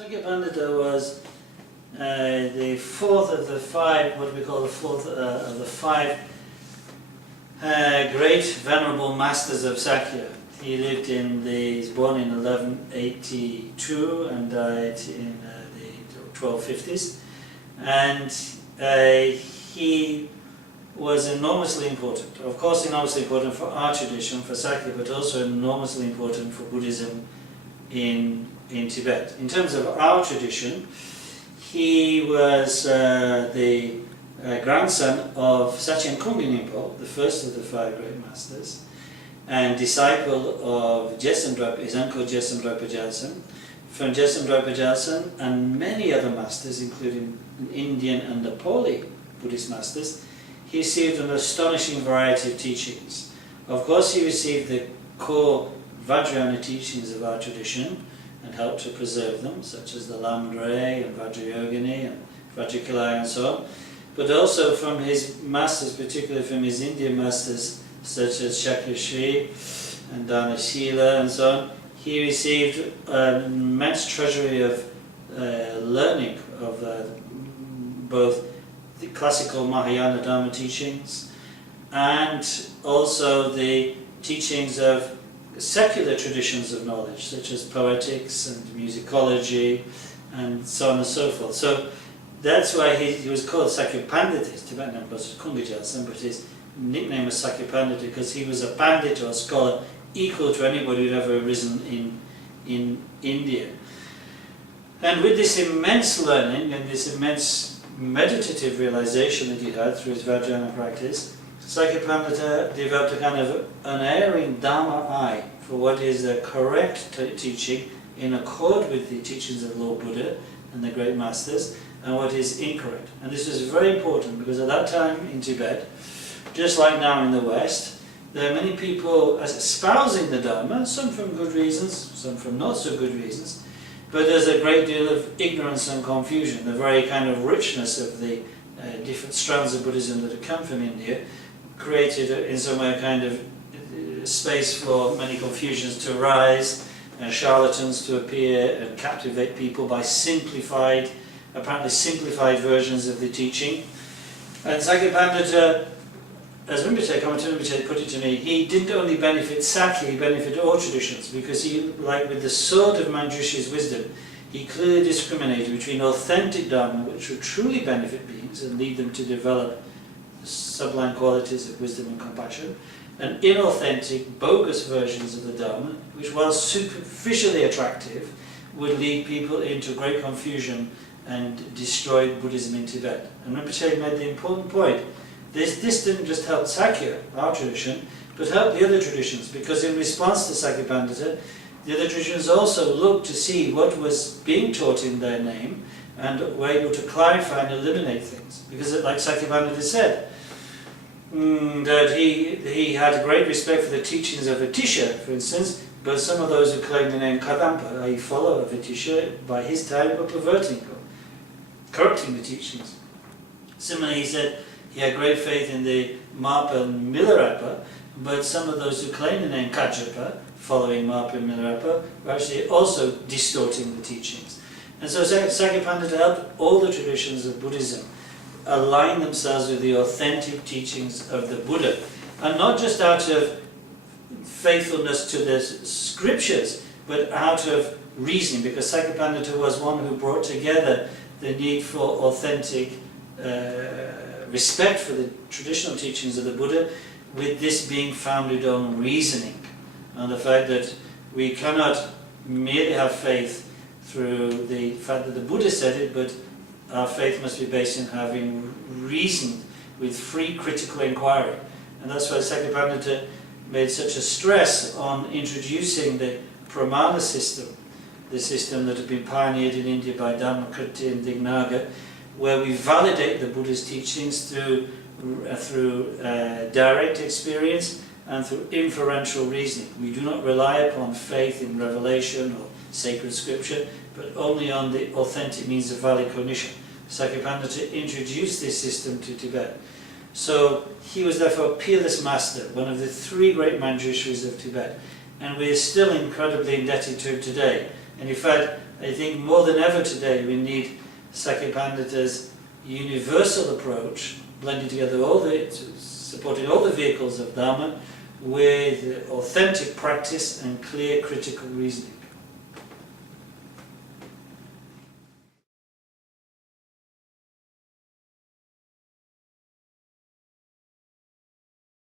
Sakya Pandita was the fourth of the five, what we call the fourth of the five great venerable masters of Sakya. He was born in 1182 and died in the 1250s, and he was enormously important. Of course, enormously important for our tradition, for Sakya, but also enormously important for Buddhism in Tibet. In terms of our tradition, he was the grandson of Sakya Pandita, the first of the five great masters, and disciple of his uncle Jesamdra Pajalsan. From Jesamdra Pajalsan and many other masters, including Indian and Nepali Buddhist masters, he received an astonishing variety of teachings. Of course, he received the core Vajrayana teachings of our tradition and helped to preserve them, such as the Lamdre and Vajrayogini and Vajrakalaya and so on. But also from his masters, particularly from his Indian masters, such as Shakyashri and Dhanashila and so on, he received an immense treasury of learning of both the classical Mahayana Dharma teachings and also the teachings of secular traditions of knowledge, such as poetics and musicology and so on and so forth. So that's why he was called Sakya Pandita. His Tibetan name was Kungajalsan, but his nickname was Sakya Pandita because he was a pandit or a scholar equal to anybody who'd ever arisen in India. And with this immense learning and this immense meditative realization that he had through his Vajrayana practice, Sakya Pandita developed a kind of unerring Dharma eye for what is the correct teaching in accord with the teachings of Lord Buddha and the great masters, and what is incorrect. And this was very important because at that time in Tibet, just like now in the West, there are many people espousing the Dharma, some from good reasons, some from not so good reasons, but there's a great deal of ignorance and confusion. The very kind of richness of the different strands of Buddhism that have come from India created in some way a kind of space for many confusions to arise, and charlatans to appear and captivate people by apparently simplified versions of the teaching. And Sakya Pandita, as Kamata Rinpoche put it to me, he didn't only benefit Sakya, he benefited all traditions, because he, like with the sword of Manjushi's wisdom, he clearly discriminated between authentic Dharma, which would truly benefit beings and lead them to develop the sublime qualities of wisdom and compassion, and inauthentic, bogus versions of the Dharma, which, while superficially attractive, would lead people into great confusion and destroy Buddhism in Tibet. And Rinpoche made the important point. This didn't just help Sakya, our tradition, but helped the other traditions, because in response to Sakya Pandita, the other traditions also looked to see what was being taught in their name and were able to clarify and eliminate things. Because like Sakya Pandita said, that he had great respect for the teachings of Atisha, for instance, but some of those who claim the name Kadampa, i.e. follower of Atisha, by his time were perverting or corrupting the teachings. Similarly, he said he had great faith in the Marpa and Milarepa, but some of those who claim the name Kajapa, following Marpa and Milarepa, were actually also distorting the teachings. And so Sakya Pandita helped all the traditions of Buddhism align themselves with the authentic teachings of the Buddha, and not just out of faithfulness to the scriptures, but out of reasoning, because Sakya Pandita was one who brought together the need for authentic respect for the traditional teachings of the Buddha, with this being founded on reasoning, and the fact that we cannot merely have faith through the fact that the Buddha said it, but our faith must be based in having reasoned with free critical inquiry. And that's why Sakya Pandita made such a stress on introducing the pramana system, the system that had been pioneered in India by Dhammakriti and Dignaga, where we validate the Buddha's teachings through direct experience and through inferential reasoning. We do not rely upon faith in revelation or sacred scripture, but only on the authentic means of valid cognition. Sakya Pandita introduced this system to Tibet. So he was therefore a peerless master, one of the three great Manjushris of Tibet, and we are still incredibly indebted to him today. And in fact, I think more than ever today we need Sakya Pandita's universal approach, blending together supporting all the vehicles of Dharma with authentic practice and clear critical reasoning.